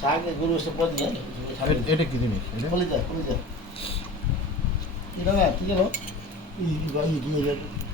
চাগে গৰু পিন্ধিম সেইটো যায় ঠিকেই নাই